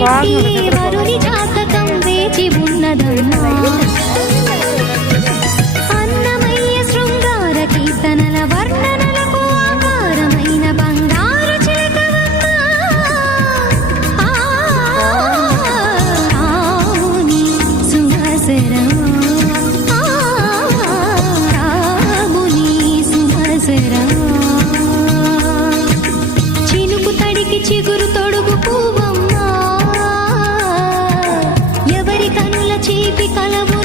వరుని జాతకం వేచి ఉన్నదమ్మా. అన్నమయ్య శృంగార కీర్తనల వర్ణనలకు ఆకారమైన బంగారు చిలకవమ్మా. రాముని సుమసరమా, రాముని సుమసరమా. చినుకు తడికి చిగురు తొడుగు పువ్వమ్మా, ఎవరి కనుల చీపి కలవు